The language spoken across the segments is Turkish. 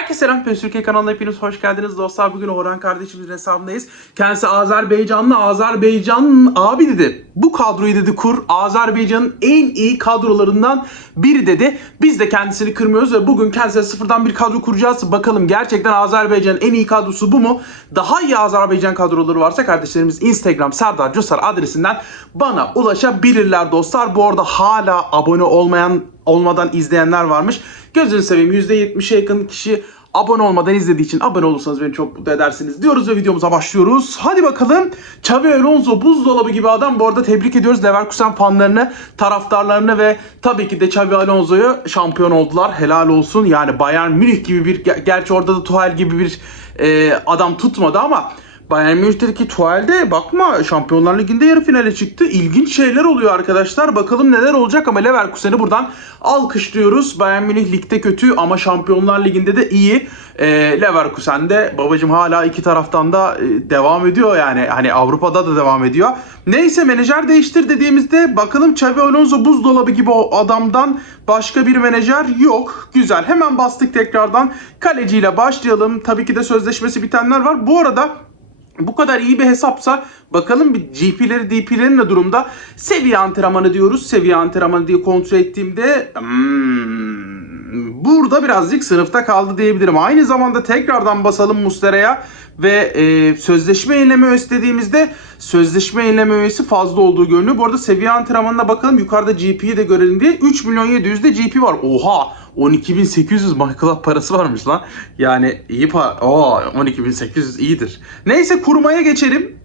Herkese selam. PES Türkiye kanalına hepiniz hoş geldiniz dostlar. Bugün Orhan kardeşimizin hesabındayız. Kendisi Azerbaycanlı. Azerbaycan abi dedi. Bu kadroyu dedi kur. Azerbaycan'ın en iyi kadrolarından biri dedi. Biz de kendisini kırmıyoruz ve bugün kendisine sıfırdan bir kadro kuracağız. Bakalım gerçekten Azerbaycan'ın en iyi kadrosu bu mu? Daha iyi Azerbaycan kadroları varsa kardeşlerimiz Instagram Serdar Cusar adresinden bana ulaşabilirler dostlar. Bu arada hala abone olmayan olmadan izleyenler varmış. Gözünü seveyim %70'e yakın kişi abone olmadan izlediği için abone olursanız beni çok mutlu edersiniz diyoruz ve videomuza başlıyoruz. Hadi bakalım. Xabi Alonso buzdolabı gibi adam. Bu arada tebrik ediyoruz Leverkusen fanlarını, taraftarlarını ve tabii ki de Xabi Alonso'yu şampiyon oldular. Helal olsun. Yani Bayern Münih gibi bir ger- gerçi orada da Tuchel gibi bir e, adam tutmadı ama Bayern Münih'teki Tuchel'de bakma Şampiyonlar Ligi'nde yarı finale çıktı. İlginç şeyler oluyor arkadaşlar. Bakalım neler olacak ama Leverkusen'i buradan alkışlıyoruz. Bayern Münih ligde kötü ama Şampiyonlar Ligi'nde de iyi. Ee, Leverkusen'de babacım hala iki taraftan da e, devam ediyor yani. Hani Avrupa'da da devam ediyor. Neyse menajer değiştir dediğimizde bakalım Xabi Alonso buzdolabı gibi o adamdan başka bir menajer yok. Güzel. Hemen bastık tekrardan. Kaleciyle başlayalım. Tabii ki de sözleşmesi bitenler var. Bu arada bu kadar iyi bir hesapsa bakalım bir GP'leri DP'lerin ne durumda? Seviye antrenmanı diyoruz. Seviye antrenmanı diye kontrol ettiğimde hmm, burada birazcık sınıfta kaldı diyebilirim. Aynı zamanda tekrardan basalım Mustera'ya ve e, sözleşme yenileme öğesi sözleşme yenileme öğesi fazla olduğu görünüyor. Bu arada seviye antrenmanına bakalım yukarıda GP'yi de görelim diye 3 milyon 700'de GP var. Oha 12.800 Michael parası varmış lan. Yani iyi para. Oo 12.800 iyidir. Neyse kurmaya geçelim.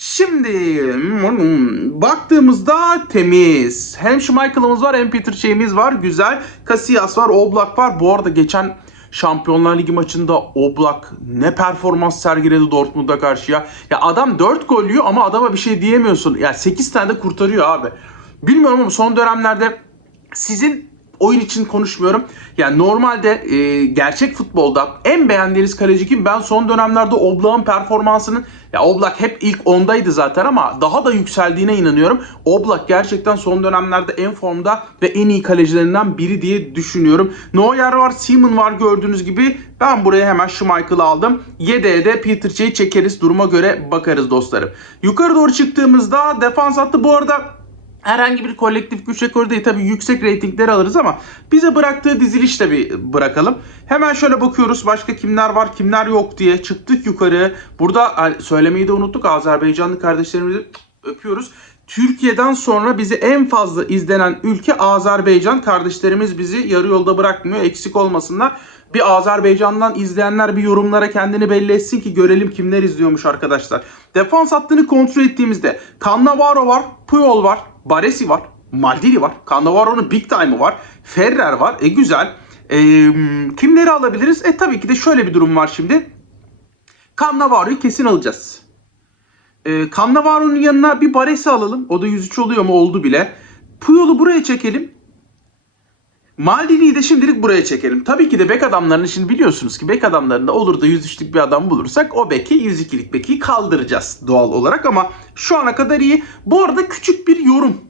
Şimdi hmm, baktığımızda temiz. Hem Schmeichel'ımız var hem Peter Şey'imiz var. Güzel. Casillas var, Oblak var. Bu arada geçen Şampiyonlar Ligi maçında Oblak ne performans sergiledi Dortmund'a karşıya. Ya adam 4 gol yiyor ama adama bir şey diyemiyorsun. Ya 8 tane de kurtarıyor abi. Bilmiyorum ama son dönemlerde sizin oyun için konuşmuyorum. Yani normalde e, gerçek futbolda en beğendiğiniz kaleci kim? Ben son dönemlerde Oblak'ın performansının ya Oblak hep ilk 10'daydı zaten ama daha da yükseldiğine inanıyorum. Oblak gerçekten son dönemlerde en formda ve en iyi kalecilerinden biri diye düşünüyorum. Neuer var, Simon var gördüğünüz gibi. Ben buraya hemen Schmeichel'ı aldım. Yedeğe de Peter çekeriz. Duruma göre bakarız dostlarım. Yukarı doğru çıktığımızda defans hattı bu arada herhangi bir kolektif güç rekoru değil. Tabii yüksek reytingleri alırız ama bize bıraktığı dizilişle bir bırakalım. Hemen şöyle bakıyoruz başka kimler var kimler yok diye çıktık yukarı. Burada söylemeyi de unuttuk Azerbaycanlı kardeşlerimizi öpüyoruz. Türkiye'den sonra bizi en fazla izlenen ülke Azerbaycan. Kardeşlerimiz bizi yarı yolda bırakmıyor. Eksik olmasınlar. Bir Azerbaycan'dan izleyenler bir yorumlara kendini belli etsin ki görelim kimler izliyormuş arkadaşlar. Defans hattını kontrol ettiğimizde Cannavaro var, Puyol var, Baresi var, Maldini var. Cannavaro'nun big time'ı var. Ferrer var. E güzel. E, kimleri alabiliriz? E tabii ki de şöyle bir durum var şimdi. Cannavaro'yu kesin alacağız. E, Cannavaro'nun yanına bir Baresi alalım. O da 103 oluyor mu? Oldu bile. Puyol'u buraya çekelim. Maldini'yi de şimdilik buraya çekelim. Tabii ki de bek adamlarını şimdi biliyorsunuz ki bek adamlarında olur da 103'lük bir adam bulursak o beki 102'lik beki kaldıracağız doğal olarak ama şu ana kadar iyi. Bu arada küçük bir yorum.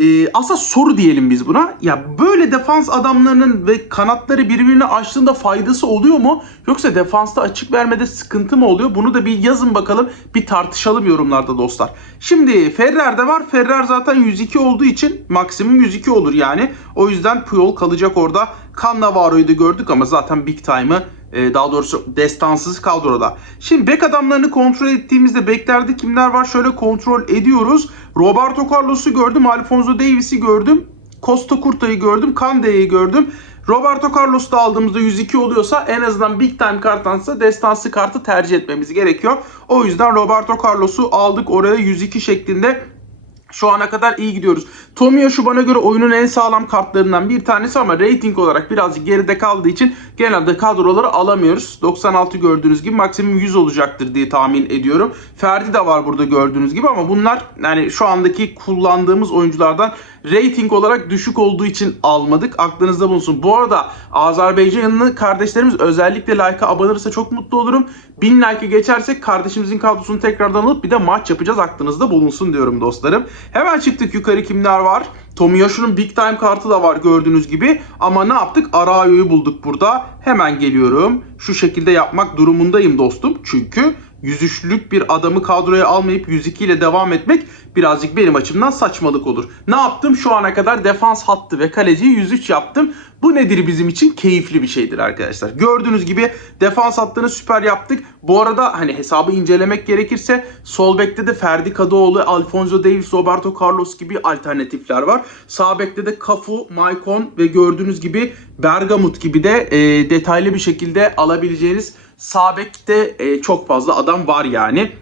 Ee, aslında soru diyelim biz buna. Ya böyle defans adamlarının ve kanatları birbirine açtığında faydası oluyor mu? Yoksa defansta açık vermede sıkıntı mı oluyor? Bunu da bir yazın bakalım. Bir tartışalım yorumlarda dostlar. Şimdi Ferrer de var. Ferrer zaten 102 olduğu için maksimum 102 olur yani. O yüzden Puyol kalacak orada. Cannavaro'yu da gördük ama zaten big time'ı e, daha doğrusu destansız kadroda. Şimdi bek adamlarını kontrol ettiğimizde beklerde kimler var şöyle kontrol ediyoruz. Roberto Carlos'u gördüm, Alfonso Davies'i gördüm, Costa Curta'yı gördüm, Kande'yi gördüm. Roberto Carlos'u da aldığımızda 102 oluyorsa en azından big time kartansa destansı kartı tercih etmemiz gerekiyor. O yüzden Roberto Carlos'u aldık oraya 102 şeklinde şu ana kadar iyi gidiyoruz. Tomiyasu bana göre oyunun en sağlam kartlarından bir tanesi ama rating olarak birazcık geride kaldığı için genelde kadroları alamıyoruz. 96 gördüğünüz gibi maksimum 100 olacaktır diye tahmin ediyorum. Ferdi de var burada gördüğünüz gibi ama bunlar yani şu andaki kullandığımız oyunculardan rating olarak düşük olduğu için almadık. Aklınızda bulunsun. Bu arada Azerbaycanlı kardeşlerimiz özellikle like'a abone olursa çok mutlu olurum. 1000 like'ı geçersek kardeşimizin kadrosunu tekrardan alıp bir de maç yapacağız. Aklınızda bulunsun diyorum dostlarım. Hemen çıktık yukarı kimler var? Tomiyaşu'nun Big Time kartı da var gördüğünüz gibi. Ama ne yaptık? Arayo'yu bulduk burada. Hemen geliyorum. Şu şekilde yapmak durumundayım dostum. Çünkü 103'lük bir adamı kadroya almayıp 102 ile devam etmek birazcık benim açımdan saçmalık olur. Ne yaptım? Şu ana kadar defans hattı ve kaleciyi 103 yaptım. Bu nedir bizim için? Keyifli bir şeydir arkadaşlar. Gördüğünüz gibi defans hattını süper yaptık. Bu arada hani hesabı incelemek gerekirse sol bekte de Ferdi Kadıoğlu, Alfonso Davies, Roberto Carlos gibi alternatifler var. Sağ bekte de Cafu, Maicon ve gördüğünüz gibi Bergamot gibi de e, detaylı bir şekilde alabileceğiniz sağ bekte e, çok fazla adam var yani.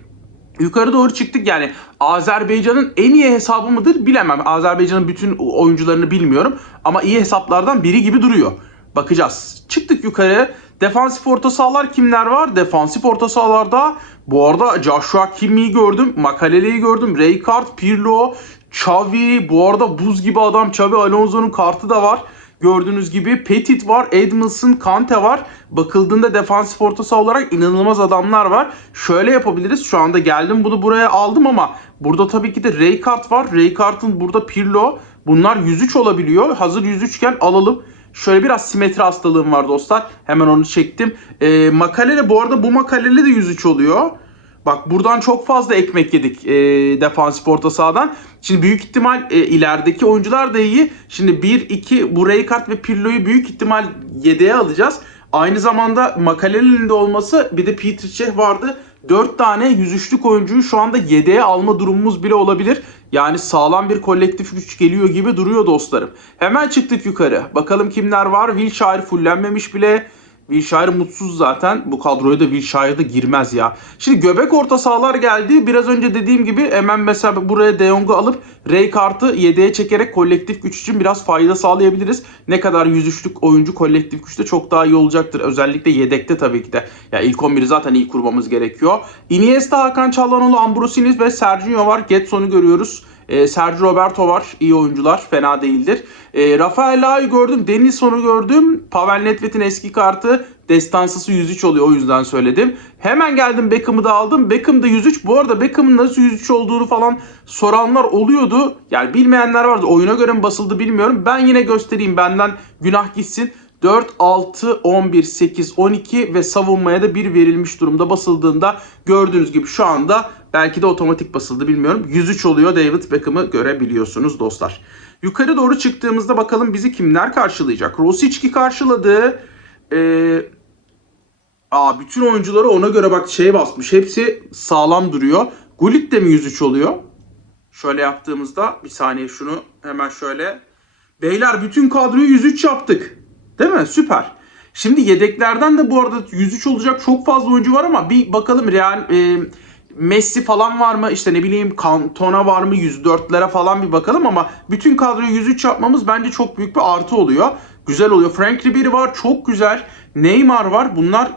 Yukarı doğru çıktık yani Azerbaycan'ın en iyi hesabı mıdır bilemem. Azerbaycan'ın bütün oyuncularını bilmiyorum ama iyi hesaplardan biri gibi duruyor. Bakacağız. Çıktık yukarı. Defansif orta sahalar kimler var? Defansif orta sahalarda bu arada Joshua Kimmy'yi gördüm. Makalele'yi gördüm. Rijkaard, Pirlo, Xavi. Bu arada buz gibi adam Xavi Alonso'nun kartı da var. Gördüğünüz gibi Petit var, Edmondson, Kante var. Bakıldığında defansif orta olarak inanılmaz adamlar var. Şöyle yapabiliriz. Şu anda geldim bunu buraya aldım ama burada tabii ki de Rijkaard var. Rijkaard'ın burada Pirlo. Bunlar 103 olabiliyor. Hazır 103 iken alalım. Şöyle biraz simetri hastalığım var dostlar. Hemen onu çektim. Ee, makalele bu arada bu makalele de 103 oluyor. Bak buradan çok fazla ekmek yedik e, defansif orta sahadan. Şimdi büyük ihtimal e, ilerideki oyuncular da iyi. Şimdi 1-2 bu Rijkaard ve Pirlo'yu büyük ihtimal yedeğe alacağız. Aynı zamanda Makalele'nin de olması bir de Peter Cech vardı. 4 tane 103'lük oyuncuyu şu anda yedeğe alma durumumuz bile olabilir. Yani sağlam bir kolektif güç geliyor gibi duruyor dostlarım. Hemen çıktık yukarı. Bakalım kimler var? Wilshere fullenmemiş bile. Wilshere mutsuz zaten. Bu kadroya da Wilshere da girmez ya. Şimdi göbek orta sahalar geldi. Biraz önce dediğim gibi hemen mesela buraya De Jong'u alıp Rijkaard'ı yedeğe çekerek kolektif güç için biraz fayda sağlayabiliriz. Ne kadar 103'lük oyuncu kolektif güçte çok daha iyi olacaktır. Özellikle yedekte tabii ki de. Ya ilk 11'i zaten iyi kurmamız gerekiyor. Iniesta, Hakan Çalhanoğlu, Ambrosini ve Sergio var. Getson'u görüyoruz. E, Sergio Roberto var. iyi oyuncular. Fena değildir. E, Rafael Leao'yu gördüm. Denilson'u gördüm. Pavel Nedved'in eski kartı. Destansısı 103 oluyor. O yüzden söyledim. Hemen geldim Beckham'ı da aldım. Beckham da 103. Bu arada Beckham'ın nasıl 103 olduğunu falan soranlar oluyordu. Yani bilmeyenler vardı. Oyuna göre mi basıldı bilmiyorum. Ben yine göstereyim. Benden günah gitsin. 4, 6, 11, 8, 12 ve savunmaya da 1 verilmiş durumda basıldığında gördüğünüz gibi şu anda belki de otomatik basıldı bilmiyorum. 103 oluyor David Beckham'ı görebiliyorsunuz dostlar. Yukarı doğru çıktığımızda bakalım bizi kimler karşılayacak? Rosicki karşıladı. Ee, aa, bütün oyuncuları ona göre bak şey basmış. Hepsi sağlam duruyor. Gullit de mi 103 oluyor? Şöyle yaptığımızda bir saniye şunu hemen şöyle. Beyler bütün kadroyu 103 yaptık. Değil mi? Süper. Şimdi yedeklerden de bu arada 103 olacak çok fazla oyuncu var ama bir bakalım Real e, Messi falan var mı? İşte ne bileyim Cantona var mı? 104'lere falan bir bakalım ama bütün kadroyu 103 yapmamız bence çok büyük bir artı oluyor. Güzel oluyor. Frank Ribery var. Çok güzel. Neymar var. Bunlar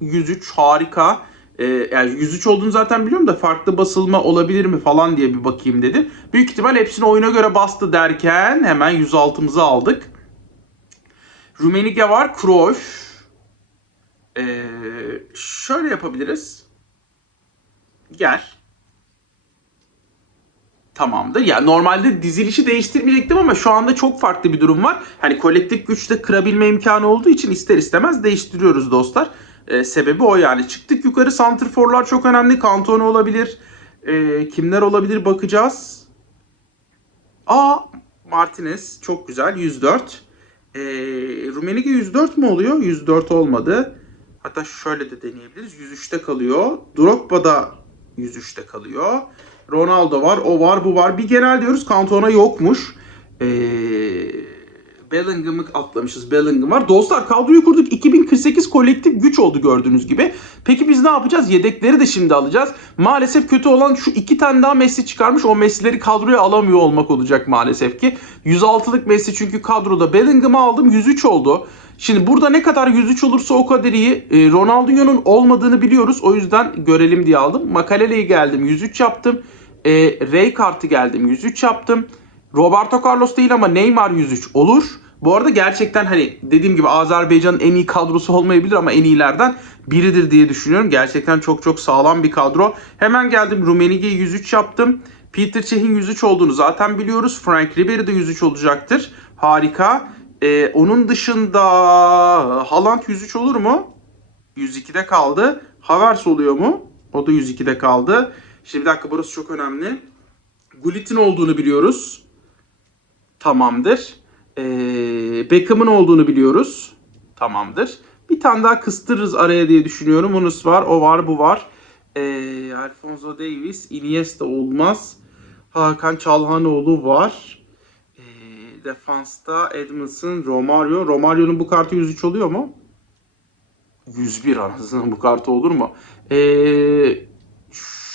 103 harika. Ee, yani 103 olduğunu zaten biliyorum da farklı basılma olabilir mi falan diye bir bakayım dedim. Büyük ihtimal hepsini oyuna göre bastı derken hemen 106'mızı aldık. Rumenige var. Cruyff. Ee, şöyle yapabiliriz. Gel. Tamamdır. Yani normalde dizilişi değiştirmeyecektim ama şu anda çok farklı bir durum var. Hani kolektif güçte kırabilme imkanı olduğu için ister istemez değiştiriyoruz dostlar. Ee, sebebi o yani. Çıktık yukarı santrforlar çok önemli. Cantona olabilir. Ee, kimler olabilir bakacağız. Aa Martinez çok güzel 104. Ee, Rumenige 104 mü oluyor? 104 olmadı. Hatta şöyle de deneyebiliriz. 103'te kalıyor. Drogba da 103'te kalıyor. Ronaldo var, o var, bu var. Bir genel diyoruz. Cantona yokmuş. Ee, Bellingham'ı atlamışız. Bellingham var. Dostlar kadroyu kurduk. 2048 kolektif güç oldu gördüğünüz gibi. Peki biz ne yapacağız? Yedekleri de şimdi alacağız. Maalesef kötü olan şu iki tane daha Messi çıkarmış. O Messi'leri kadroya alamıyor olmak olacak maalesef ki. 106'lık Messi çünkü kadroda. Bellingham'ı aldım. 103 oldu. Şimdi burada ne kadar 103 olursa o kadar iyi. E, Ronaldinho'nun olmadığını biliyoruz. O yüzden görelim diye aldım. Makalele'yi geldim 103 yaptım. E, Rijkaard'ı geldim 103 yaptım. Roberto Carlos değil ama Neymar 103 olur. Bu arada gerçekten hani dediğim gibi Azerbaycan'ın en iyi kadrosu olmayabilir ama en iyilerden biridir diye düşünüyorum. Gerçekten çok çok sağlam bir kadro. Hemen geldim Rumenige'yi 103 yaptım. Peter Cech'in 103 olduğunu zaten biliyoruz. Frank Ribery de 103 olacaktır. Harika. Ee, onun dışında Haaland 103 olur mu? 102'de kaldı. Havertz oluyor mu? O da 102'de kaldı. Şimdi bir dakika burası çok önemli. Gullit'in olduğunu biliyoruz. Tamamdır. Ee, Beckham'ın olduğunu biliyoruz. Tamamdır. Bir tane daha kıstırırız araya diye düşünüyorum. Yunus var, o var, bu var. Ee, Alfonso Davis, Iniesta olmaz. Hakan Çalhanoğlu var. Ee, defansta Edmondson, Romario. Romario'nun bu kartı 103 oluyor mu? 101 anasının bu kartı olur mu? Ee,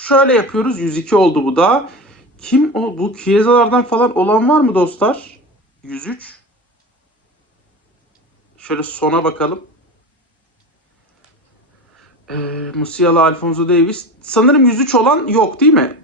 şöyle yapıyoruz. 102 oldu bu da. Kim o? Bu Chiesa'lardan falan olan var mı dostlar? 103. Şöyle sona bakalım. Ee, Musiala, Alfonso Davis. Sanırım 103 olan yok değil mi?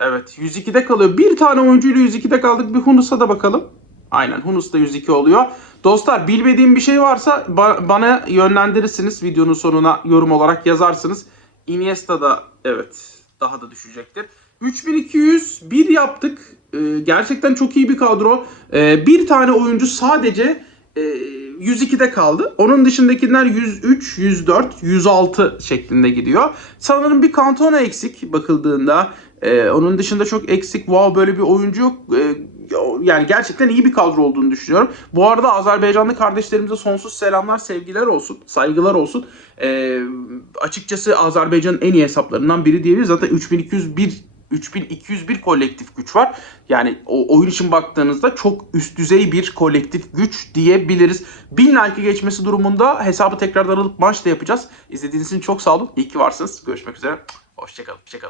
Evet 102'de kalıyor. Bir tane oyuncuyla 102'de kaldık. Bir Hunus'a da bakalım. Aynen Hunus da 102 oluyor. Dostlar bilmediğim bir şey varsa ba- bana yönlendirirsiniz. Videonun sonuna yorum olarak yazarsınız. Iniesta da evet daha da düşecektir. 3201 yaptık. Ee, gerçekten çok iyi bir kadro. Ee, bir tane oyuncu sadece e, 102'de kaldı. Onun dışındakiler 103, 104, 106 şeklinde gidiyor. Sanırım bir Cantona eksik bakıldığında. Ee, onun dışında çok eksik. Wow böyle bir oyuncu yok. Ee, yani gerçekten iyi bir kadro olduğunu düşünüyorum. Bu arada Azerbaycanlı kardeşlerimize sonsuz selamlar, sevgiler olsun, saygılar olsun. Ee, açıkçası Azerbaycan'ın en iyi hesaplarından biri diyebiliriz. Zaten 3201 3201 kolektif güç var. Yani o oyun için baktığınızda çok üst düzey bir kolektif güç diyebiliriz. 1000 like geçmesi durumunda hesabı tekrardan alıp maç da yapacağız. İzlediğiniz için çok sağ olun. İyi ki varsınız. Görüşmek üzere. Hoşçakalın. Hoşçakalın.